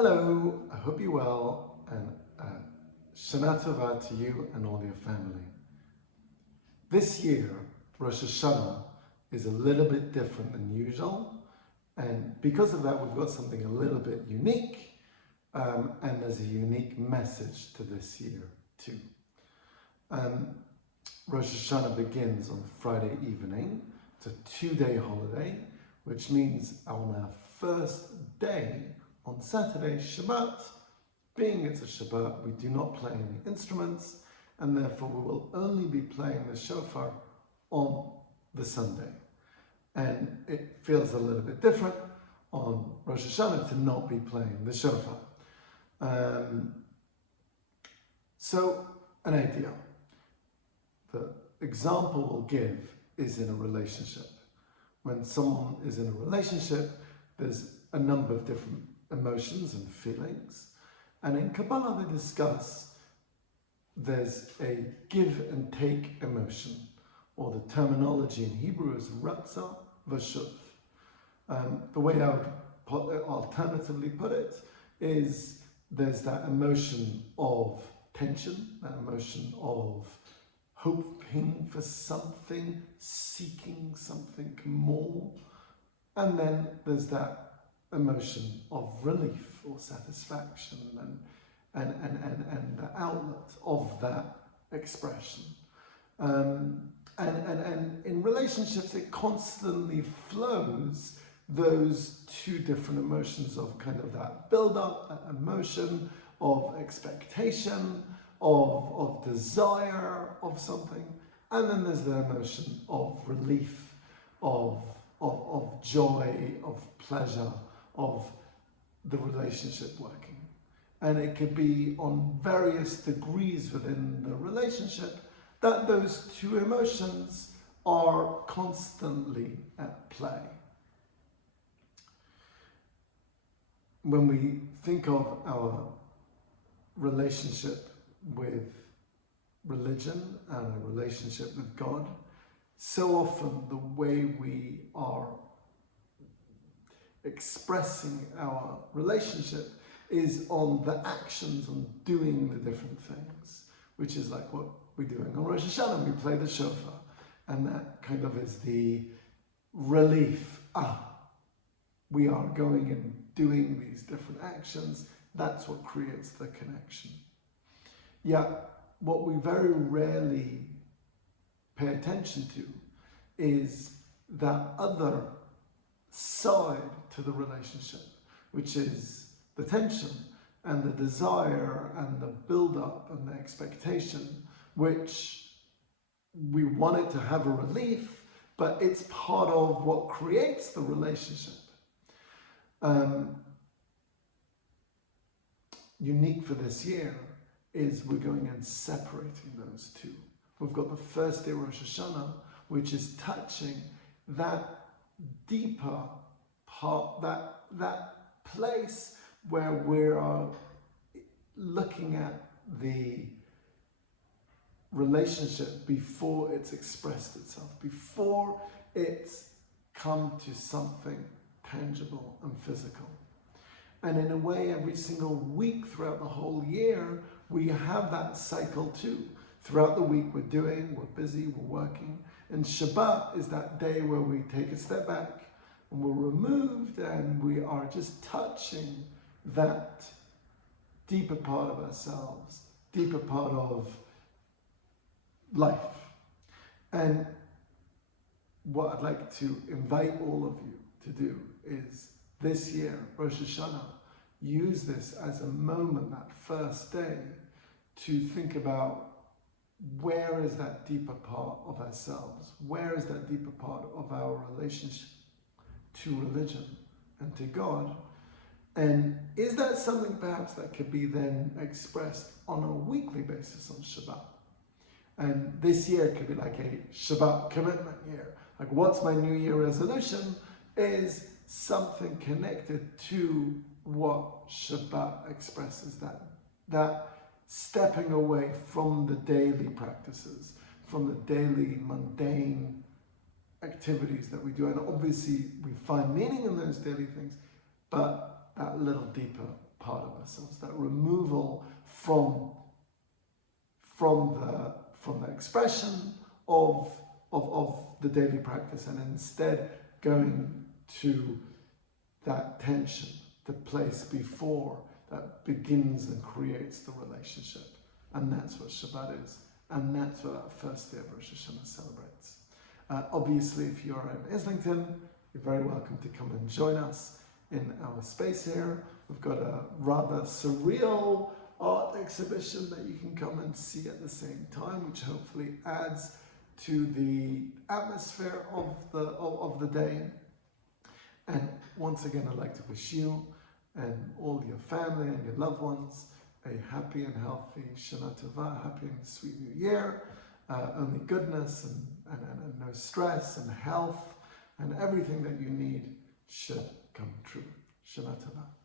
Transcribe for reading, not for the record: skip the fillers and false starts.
Hello, I hope you're well, and Shana Tova to you and all your family. This year, Rosh Hashana is a little bit different than usual, and because of that we've got something a little bit unique, and there's a unique message to this year too. Rosh Hashana begins on Friday evening. It's a 2-day holiday, which means on our first day, on Saturday, Shabbat, being it's a Shabbat, we do not play any instruments, and therefore we will only be playing the shofar on the Sunday. And it feels a little bit different on Rosh Hashana to not be playing the shofar. So, an idea. The example we'll give is in a relationship. When someone is in a relationship, there's a number of different emotions and feelings. And in Kabbalah they discuss there's a give and take emotion, or the terminology in Hebrew is ratzah v'shuv. The way I would alternatively put it is there's that emotion of tension, that emotion of hoping for something, seeking something more, and then there's that emotion of relief or satisfaction and the outlet of that expression. And in relationships it constantly flows those two different emotions of kind of that build-up, that emotion of expectation, of desire of something, and then there's the emotion of relief, of joy, of pleasure, of the relationship working. And it could be on various degrees within the relationship that those two emotions are constantly at play. When we think of our relationship with religion and a relationship with God, so often the way we are expressing our relationship is on the actions, on doing the different things, which is like what we're doing on Rosh Hashana. We play the shofar, and that kind of is the relief. We are going and doing these different actions. That's what creates the connection. Yet, what we very rarely pay attention to is that other side to the relationship, which is the tension and the desire and the build-up and the expectation, which we want it to have a relief, but it's part of what creates the relationship. Unique for this year is we're going and separating those two. We've got the first day Rosh Hashana, which is touching that deeper part, that place where we are looking at the relationship before it's expressed itself, before it's come to something tangible and physical. And in a way, every single week throughout the whole year, we have that cycle too. Throughout the week we're busy, we're working. And Shabbat is that day where we take a step back and we're removed and we are just touching that deeper part of ourselves, deeper part of life. And what I'd like to invite all of you to do is this year, Rosh Hashana, use this as a moment, that first day, to think about where is that deeper part of ourselves? Where is that deeper part of our relationship to religion and to God? And is that something perhaps that could be then expressed on a weekly basis on Shabbat? And this year could be like a Shabbat commitment year. Like, what's my New Year resolution is something connected to what Shabbat expresses, that stepping away from the daily practices, from the daily mundane activities that we do. And obviously we find meaning in those daily things, but that little deeper part ourselves, that removal from the expression of the daily practice, and instead going to that tension, the place before that begins and creates the relationship. And that's what Shabbat is. And that's what our first day of Rosh Hashana celebrates. Obviously, if you're in Islington, you're very welcome to come and join us in our space here. We've got a rather surreal art exhibition that you can come and see at the same time, which hopefully adds to the atmosphere of the day. And once again, I'd like to wish you and all your family and your loved ones a happy and healthy Shana Tova, happy and sweet new year. Only goodness and no stress and health and everything that you need should come true. Shana Tova.